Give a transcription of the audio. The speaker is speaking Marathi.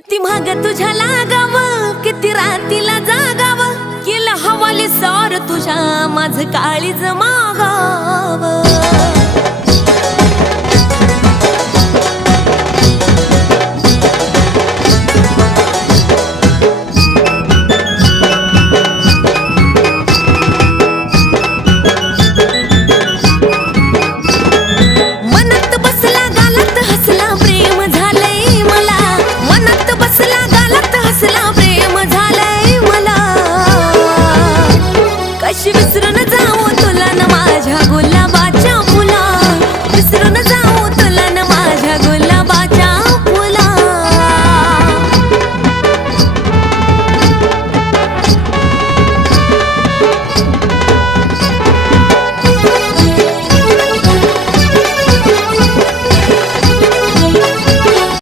किती महाग तुझ्या लागाव, किती रातीला जागाव, केलं हवाली सार तुझ्या माझ काळीज मागाव।